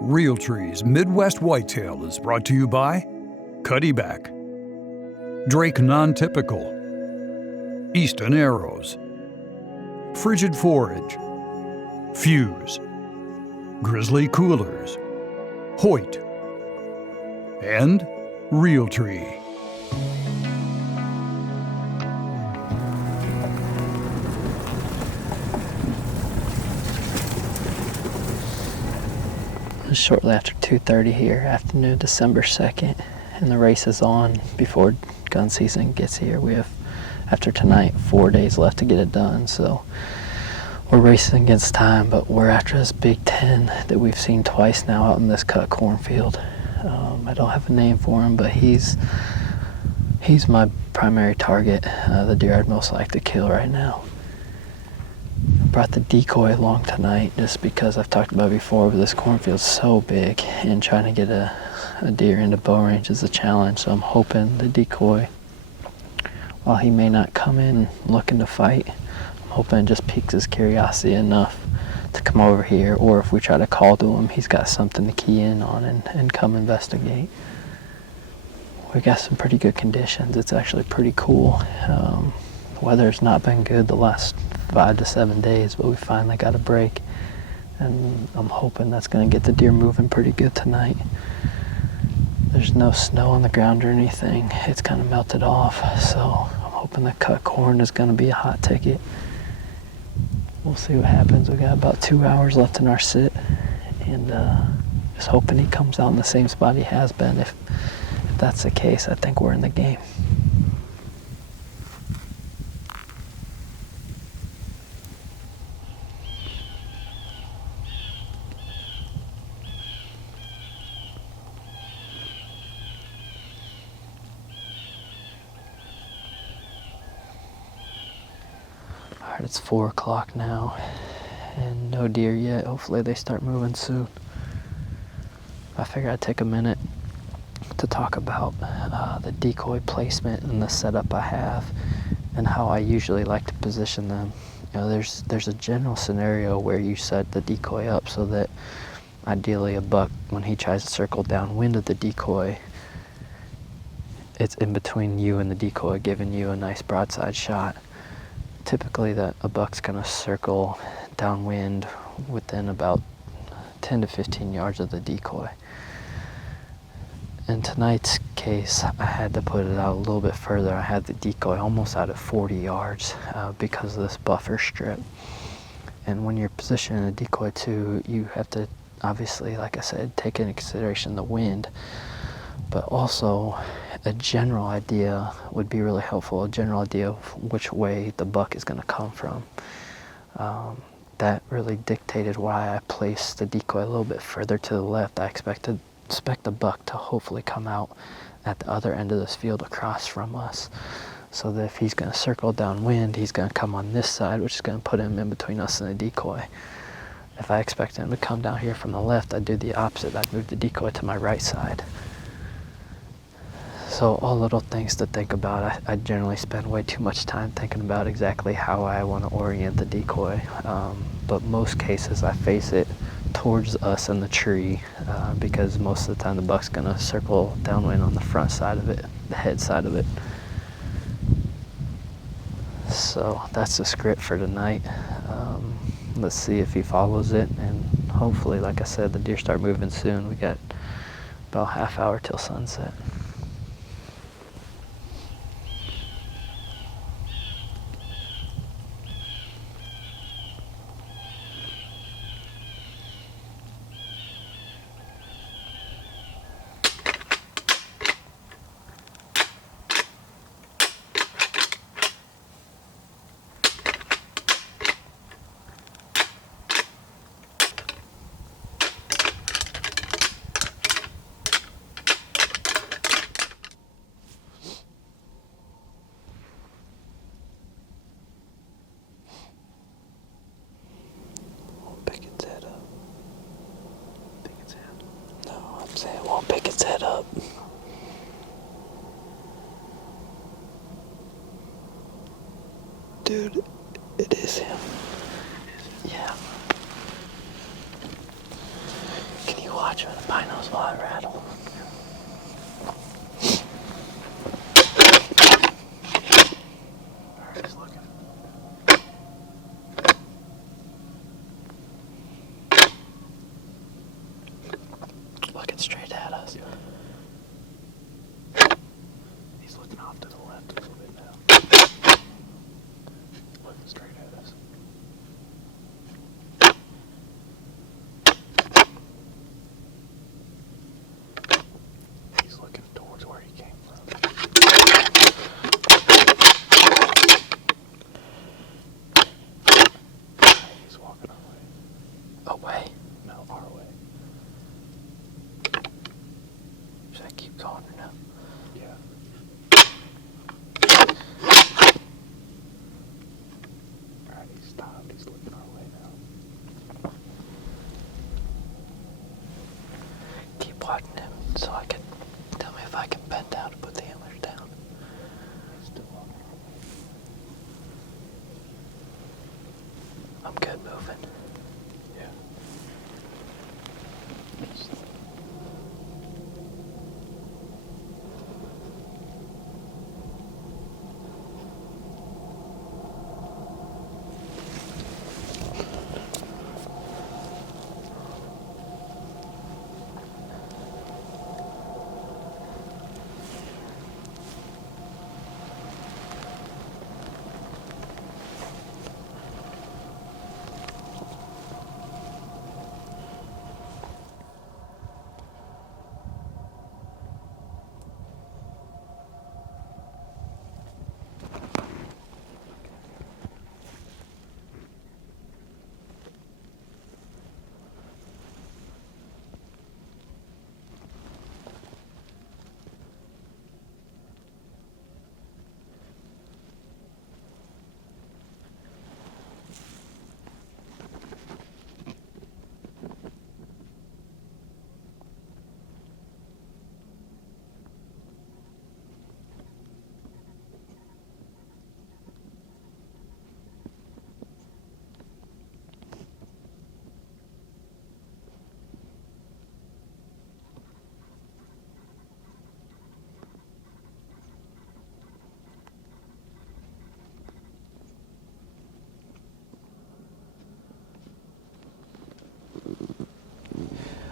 Realtree's Midwest Whitetail is brought to you by Cuddyback, Drake Non-Typical, Easton Arrows, Frigid Forage, Fuse, Grizzly Coolers, Hoyt, and Realtree. Shortly after 2:30 here, afternoon, December 2nd, and the race is on before gun season gets here. We have, after tonight, 4 days left to get it done, so we're racing against time, but we're after this Big 10 that we've seen twice now out in this cut cornfield. I don't have a name for him, but he's my primary target, the deer I'd most like to kill right now. I brought the decoy along tonight just because I've talked about it before, but this cornfield's so big and trying to get a deer into bow range is a challenge, so I'm hoping the decoy, while he may not come in looking to fight, I'm hoping it just piques his curiosity enough to come over here, or if we try to call to him, he's got something to key in on and come investigate. We got some pretty good conditions. It's actually pretty cool. The weather's not been good the last 5 to 7 days, but we finally got a break, and I'm hoping that's going to get the deer moving pretty good tonight. There's no snow on the ground or anything. It's kind of melted off, so I'm hoping the cut corn is going to be a hot ticket. We'll see what happens. We got about 2 hours left in our sit, and just hoping he comes out in the same spot he has been. If that's the case, I think we're in the game. Alright, it's 4 o'clock now, and no deer yet. Hopefully they start moving soon. I figured I'd take a minute to talk about the decoy placement and the setup I have and how I usually like to position them. You know, there's a general scenario where you set the decoy up so that ideally a buck, when he tries to circle downwind of the decoy, it's in between you and the decoy, giving you a nice broadside shot. Typically a buck's gonna circle downwind within about 10 to 15 yards of the decoy. In tonight's case, I had to put it out a little bit further. I had the decoy almost out at 40 yards because of this buffer strip. And when you're positioning a decoy too, you have to obviously, like I said, take into consideration the wind, but also a general idea would be really helpful, a general idea of which way the buck is going to come from. That really dictated why I placed the decoy a little bit further to the left. I expect the buck to hopefully come out at the other end of this field across from us, so that if he's going to circle downwind, he's going to come on this side, which is going to put him in between us and the decoy. If I expect him to come down here from the left, I'd do the opposite. I'd move the decoy to my right side. So all little things to think about. I generally spend way too much time thinking about exactly how I want to orient the decoy, but most cases I face it towards us in the tree because most of the time the buck's going to circle downwind on the front side of it, the head side of it. So that's the script for tonight. Let's see if he follows it, and hopefully, like I said, the deer start moving soon. We got about a half hour till sunset. It won't pick its head up. Dude, it is him. Yeah. Can you watch Watch for the binos while I rattle. Alright, he's looking. Looking straight at us. Yeah. He's looking off to the left a little bit now. Looking straight at us. He's looking towards where he came from. He's walking away. Away. No, our way. Should I keep going or no? Yeah. Alright, he stopped. He's looking our way now. Keep watching him so I can tell me if I can bend down and put the antlers down. He's still walking our way. I'm good moving. Yeah.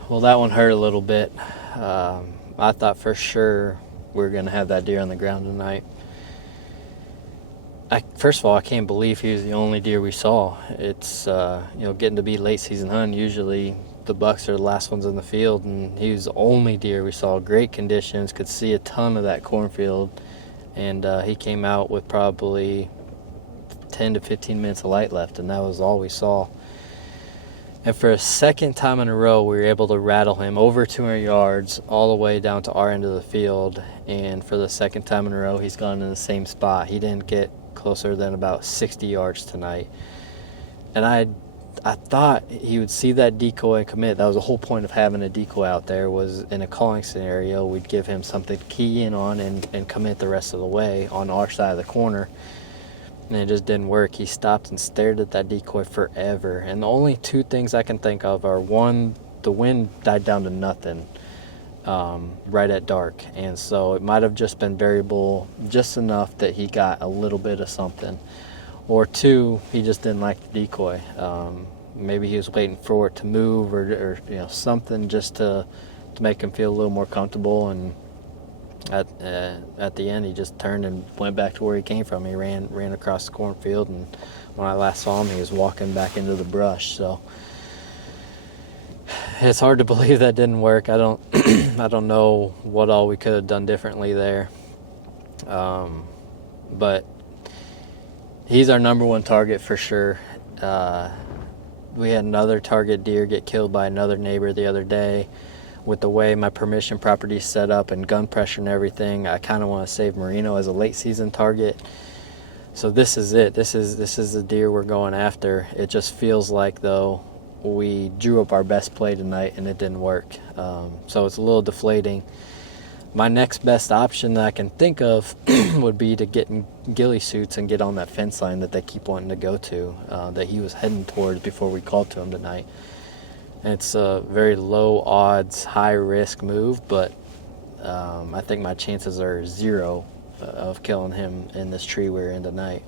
Well, that one hurt a little bit. I thought for sure we were going to have that deer on the ground tonight. First of all, I can't believe he was the only deer we saw. It's getting to be late season hunting. Usually the bucks are the last ones in the field, and he was the only deer we saw. Great conditions, could see a ton of that cornfield, and he came out with probably 10 to 15 minutes of light left, and that was all we saw. And for a second time in a row, we were able to rattle him over 200 yards all the way down to our end of the field. And for the second time in a row, he's gone in the same spot. He didn't get closer than about 60 yards tonight. And I thought he would see that decoy and commit. That was the whole point of having a decoy out there, was in a calling scenario, we'd give him something to key in on and commit the rest of the way on our side of the corner. And it just didn't work. He stopped and stared at that decoy forever. And the only two things I can think of are, one, the wind died down to nothing right at dark. And so it might have just been variable just enough that he got a little bit of something. Or two, he just didn't like the decoy. Maybe he was waiting for it to move or something just to make him feel a little more comfortable. And at the end, he just turned and went back to where he came from. He ran across the cornfield, and when I last saw him, he was walking back into the brush. So it's hard to believe that didn't work. I don't I don't know what all we could have done differently there. But he's our number one target for sure. We had another target deer get killed by another neighbor the other day. With the way my permission property is set up and gun pressure and everything, I kind of want to save Merino as a late season target. So this is it. This is the deer we're going after. It just feels like, though, we drew up our best play tonight and it didn't work. So it's a little deflating. My next best option that I can think of would be to get in ghillie suits and get on that fence line that they keep wanting to go to, that he was heading towards before we called to him tonight. And it's a very low odds, high risk move, but I think my chances are 0 of killing him in this tree we're in tonight.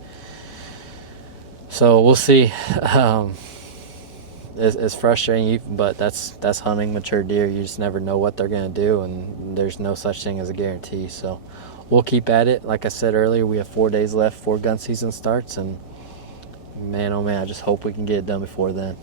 So we'll see. It's frustrating, but that's hunting mature deer. You just never know what they're going to do, and there's no such thing as a guarantee. So we'll keep at it. Like I said earlier, we have 4 days left before gun season starts, and man, oh man, I just hope we can get it done before then.